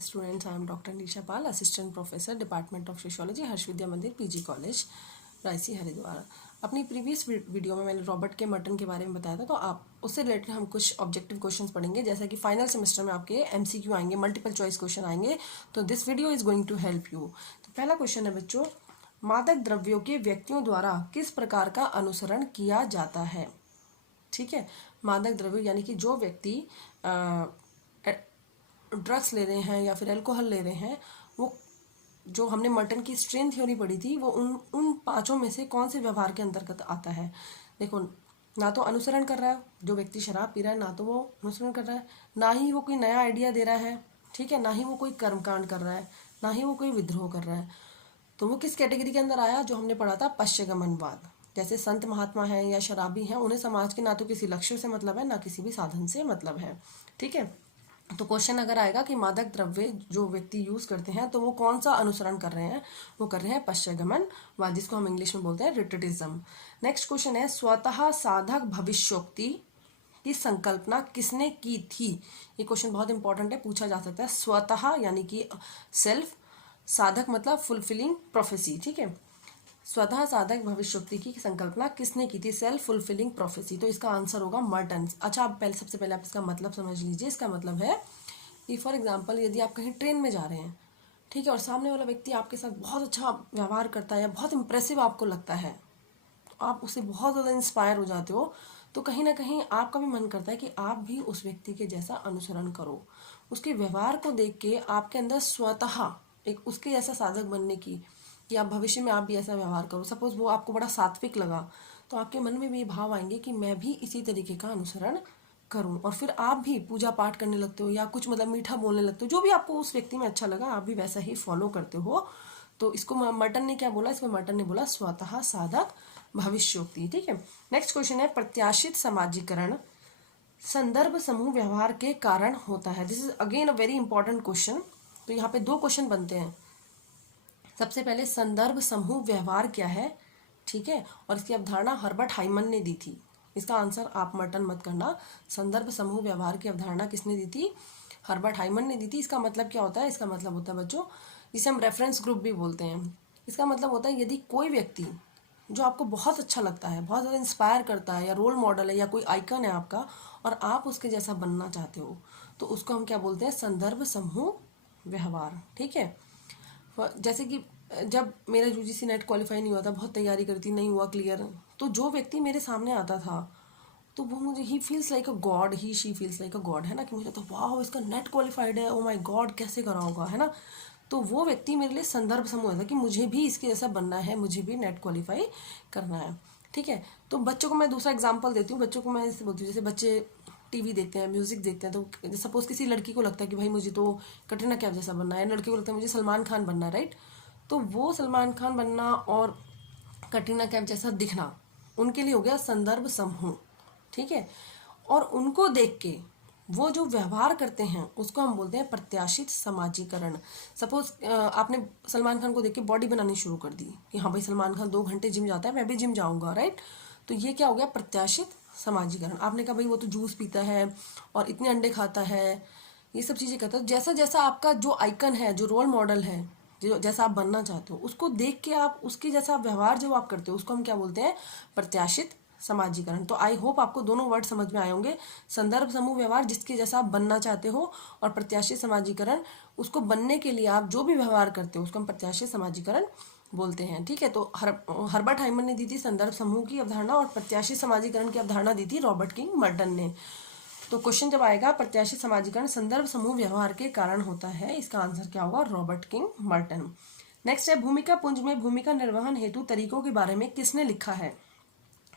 Students, I am doctor Nisha Pal, assistant professor, department of sociology, Harsh Vidya Mandir, PG college, Raisi, Haridwar. अपनी previous video में मैंने Robert के Merton के बारे में बताया था, तो आप उससे रिलेटेड हम कुछ ऑब्जेक्टिव क्वेश्चंस पढ़ेंगे, जैसा कि फाइनल सेमेस्टर में आपके एमसीक्यू आएंगे, मल्टीपल चॉइस क्वेश्चन आएंगे। तो this video is going to help you. तो पहला क्वेश्चन है बच्चों, मादक द्रव्यों के व्यक्तियों द्वारा किस प्रकार का अनुसरण किया जाता है। ठीक है, मादक द्रव्य यानी कि जो व्यक्ति ड्रग्स ले रहे हैं या फिर अल्कोहल ले रहे हैं, वो जो हमने मर्टन की स्ट्रेन थ्योरी पढ़ी थी, वो उन पांचों में से कौन से व्यवहार के अंतर्गत आता है। देखो, ना तो अनुसरण कर रहा है, जो व्यक्ति शराब पी रहा है ना तो वो अनुसरण कर रहा है, ना ही वो कोई नया आइडिया दे रहा है, ठीक है, ना ही वो कोई कर्मकांड कर रहा है, ना ही वो कोई विद्रोह कर रहा है। तो वो किस कैटेगरी के अंदर आया, जो हमने पढ़ा था पश्चगमनवाद। जैसे संत महात्मा हैं या शराबी हैं, उन्हें समाज के ना तो किसी लक्ष्य से मतलब है ना किसी भी साधन से मतलब है। ठीक है, तो क्वेश्चन अगर आएगा कि मादक द्रव्य जो व्यक्ति यूज करते हैं तो वो कौन सा अनुसरण कर रहे हैं, वो कर रहे हैं पश्चगमनवाद, जिसको हम इंग्लिश में बोलते हैं रिट्रीटिज्म। नेक्स्ट क्वेश्चन है, स्वतः साधक भविष्योक्ति की संकल्पना किसने की थी। ये क्वेश्चन बहुत इंपॉर्टेंट है, पूछा जा सकता है। स्वतः यानी कि सेल्फ, साधक मतलब फुलफिलिंग प्रोफेसी। ठीक है, स्वतः साधक भविष्योक्ति की संकल्पना किसने की थी, सेल्फ फुलफिलिंग प्रोफेसी। तो इसका आंसर होगा मर्टन। अच्छा, आप पहले सबसे पहले आप इसका मतलब समझ लीजिए। इसका मतलब है कि फॉर एग्जांपल यदि आप कहीं ट्रेन में जा रहे हैं, ठीक है, और सामने वाला व्यक्ति आपके साथ बहुत अच्छा व्यवहार करता है या बहुत इंप्रेसिव आपको लगता है, तो आप उससे बहुत ज़्यादा इंस्पायर हो जाते हो, तो कहीं ना कहीं आपका भी मन करता है कि आप भी उस व्यक्ति के जैसा अनुसरण करो। उसके व्यवहार को देख के आपके अंदर स्वतः एक उसके जैसा साधक बनने की, कि आप भविष्य में आप भी ऐसा व्यवहार करो। सपोज वो आपको बड़ा सात्विक लगा, तो आपके मन में भी ये भाव आएंगे कि मैं भी इसी तरीके का अनुसरण करूं, और फिर आप भी पूजा पाठ करने लगते हो या कुछ मतलब मीठा बोलने लगते हो, जो भी आपको उस व्यक्ति में अच्छा लगा आप भी वैसा ही फॉलो करते हो। तो इसको मर्टन ने क्या बोला, इसमें मर्टन ने बोला स्वतः साधक भविष्योक्ति। ठीक है, नेक्स्ट क्वेश्चन है, प्रत्याशित समाजीकरण संदर्भ समूह व्यवहार के कारण होता है। This is again a very important question. तो यहाँ पे दो क्वेश्चन बनते हैं। सबसे पहले संदर्भ समूह व्यवहार क्या है, ठीक है, और इसकी अवधारणा हर्बर्ट हाइमन ने दी थी। इसका आंसर आप मर्टन मत करना। संदर्भ समूह व्यवहार की अवधारणा किसने दी थी, हर्बर्ट हाइमन ने दी थी। इसका मतलब क्या होता है, इसका मतलब होता है बच्चों, जिसे हम रेफरेंस ग्रुप भी बोलते हैं। इसका मतलब होता है यदि कोई व्यक्ति जो आपको बहुत अच्छा लगता है, बहुत ज़्यादा इंस्पायर करता है, या रोल मॉडल है या कोई आइकन है आपका, और आप उसके जैसा बनना चाहते हो, तो उसको हम क्या बोलते हैं, संदर्भ समूह व्यवहार। ठीक है, जैसे कि जब मेरा यूजीसी नेट क्वालिफाई नहीं हुआ था, बहुत तैयारी करती, नहीं हुआ क्लियर, तो जो व्यक्ति मेरे सामने आता था तो वो मुझे he feels like a God, he she feels like a God, है ना, कि मुझे तो वाह इसका नेट क्वालिफाइड है, ओ माय गॉड कैसे करा होगा, है ना। तो वो व्यक्ति मेरे लिए संदर्भ समूह था कि मुझे भी इसके जैसा बनना है, मुझे भी नेट क्वालिफाई करना है। ठीक है, तो बच्चों को मैं दूसरा एग्जाम्पल देती हूँ। बच्चों को मैं ऐसे बोलती हूँ, जैसे बच्चे टीवी देखते हैं, म्यूजिक देखते हैं, तो सपोज किसी लड़की को लगता है कि भाई मुझे तो कटरीना कैफ जैसा बनना है, लड़के को लगता है मुझे सलमान खान बनना है, राइट। तो वो सलमान खान बनना और कटरीना कैफ जैसा दिखना उनके लिए हो गया संदर्भ समूह। ठीक है, और उनको देख के वो जो व्यवहार करते हैं उसको हम बोलते हैं प्रत्याशित समाजीकरण। सपोज आपने सलमान खान को देख के बॉडी बनानी शुरू कर दी कि हाँ भाई सलमान खान 2 घंटे जिम जाता है, मैं भी जिम जाऊंगा, राइट। तो ये क्या हो गया, प्रत्याशित समाजीकरण। आपने कहा भाई वो तो जूस पीता है और इतने अंडे खाता है, ये सब चीज़ें करता है। जैसा जैसा आपका जो आइकन है, जो रोल मॉडल है, जो जैसा आप बनना चाहते हो, उसको देख के आप उसके जैसा व्यवहार जो आप करते हो उसको हम क्या बोलते हैं, प्रत्याशित समाजीकरण। तो आई होप आपको दोनों वर्ड समझ में आए होंगे। संदर्भ समूह व्यवहार जिसके जैसा आप बनना चाहते हो, और प्रत्याशित समाजीकरण उसको बनने के लिए आप जो भी व्यवहार करते हो उसको हम प्रत्याशित समाजीकरण बोलते हैं। ठीक है, तो हर्बर्ट हाइमन ने दी थी संदर्भ समूह की अवधारणा, और प्रत्याशित समाजीकरण की अवधारणा दी थी रॉबर्ट किंग मर्टन ने। तो क्वेश्चन जब आएगा प्रत्याशित समाजीकरण संदर्भ समूह व्यवहार के कारण होता है, इसका आंसर क्या होगा, रॉबर्ट किंग मर्टन। नेक्स्ट है, भूमिका पुंज में भूमिका निर्वहन हेतु तरीकों के बारे में किसने लिखा है।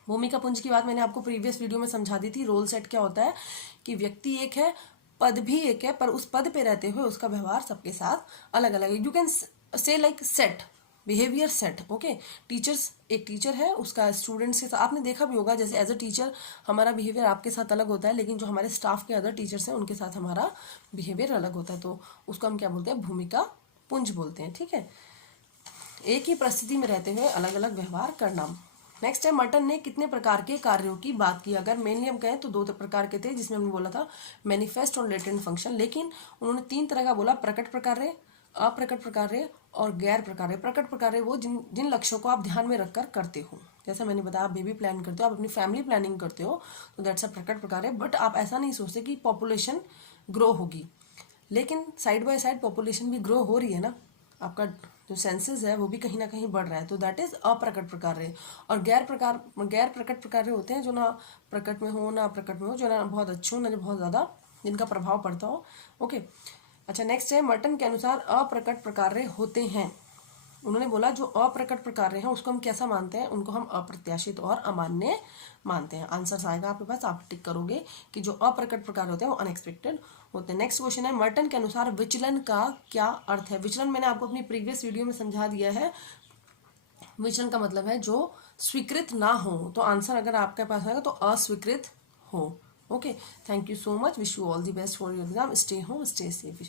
भूमिका पुंज की बात मैंने आपको प्रीवियस वीडियो में समझा दी थी। रोल सेट क्या होता है कि व्यक्ति एक है, पद भी एक है, पर उस पद पे रहते हुए उसका व्यवहार सबके साथ अलग अलग है। You can say like set, behaviour set. Okay, teachers, एक टीचर है, उसका स्टूडेंट्स के साथ आपने देखा भी होगा, जैसे एज अ टीचर हमारा बिहेवियर आपके साथ अलग होता है, लेकिन जो हमारे स्टाफ के अदर टीचर्स हैं उनके साथ हमारा बिहेवियर अलग होता है। तो उसको हम क्या बोलते हैं, भूमिका पुंज बोलते हैं। ठीक है, एक ही परिस्थिति में रहते हुए अलग अलग व्यवहार करना। नेक्स्ट है मर्टन ने कितने प्रकार के कार्यों की बात की। अगर मेनली हम कहें तो 2 प्रकार के थे, जिसमें हमने बोला था मैनिफेस्ट और लेटेंट फंक्शन, लेकिन उन्होंने 3 तरह का बोला, प्रकट प्रकार्य, अप्रकट प्रकार्य और गैर प्रकार्य। प्रकट प्रकार्य वो जिन लक्ष्यों को आप ध्यान में रखकर करते हो, जैसे मैंने बताया आप बेबी प्लान करते हो, आप अपनी फैमिली प्लानिंग करते हो, तो दैट्स अ प्रकट प्रकार्य। बट आप ऐसा नहीं सोचते कि पॉपुलेशन ग्रो होगी, लेकिन साइड बाय साइड पॉपुलेशन भी ग्रो हो रही है ना, आपका जो सेंसेस है वो भी कहीं ना कहीं बढ़ रहा है, तो दैट इज अप्रकट प्रकार्य। और गैर प्रकट प्रकार्य होते हैं जो ना प्रकट में हो ना अप्रकट में हो, जो ना बहुत अच्छे हो ना जो बहुत ज़्यादा जिनका प्रभाव पड़ता हो। ओके, अच्छा नेक्स्ट है मर्टन के अनुसार अप्रकट प्रकार्य होते हैं। उन्होंने बोला जो अप्रकट प्रकार्य हैं उसको हम कैसा मानते हैं, उनको हम अप्रत्याशित और अमान्य मानते हैं। आंसर्स आएगा आपके पास, आप टिक करोगे कि जो अप्रकट प्रकार होते हैं वो अनएक्सपेक्टेड होते हैं। नेक्स्ट क्वेश्चन है मर्टन के अनुसार विचलन का क्या अर्थ है। विचलन मैंने आपको अपनी प्रीवियस वीडियो में समझा दिया है। विचलन का मतलब है जो स्वीकृत ना हो, तो आंसर अगर आपके पास आएगा तो अस्वीकृत हो। Okay, thank you so much, wish you all the best for your exam, stay home stay safe.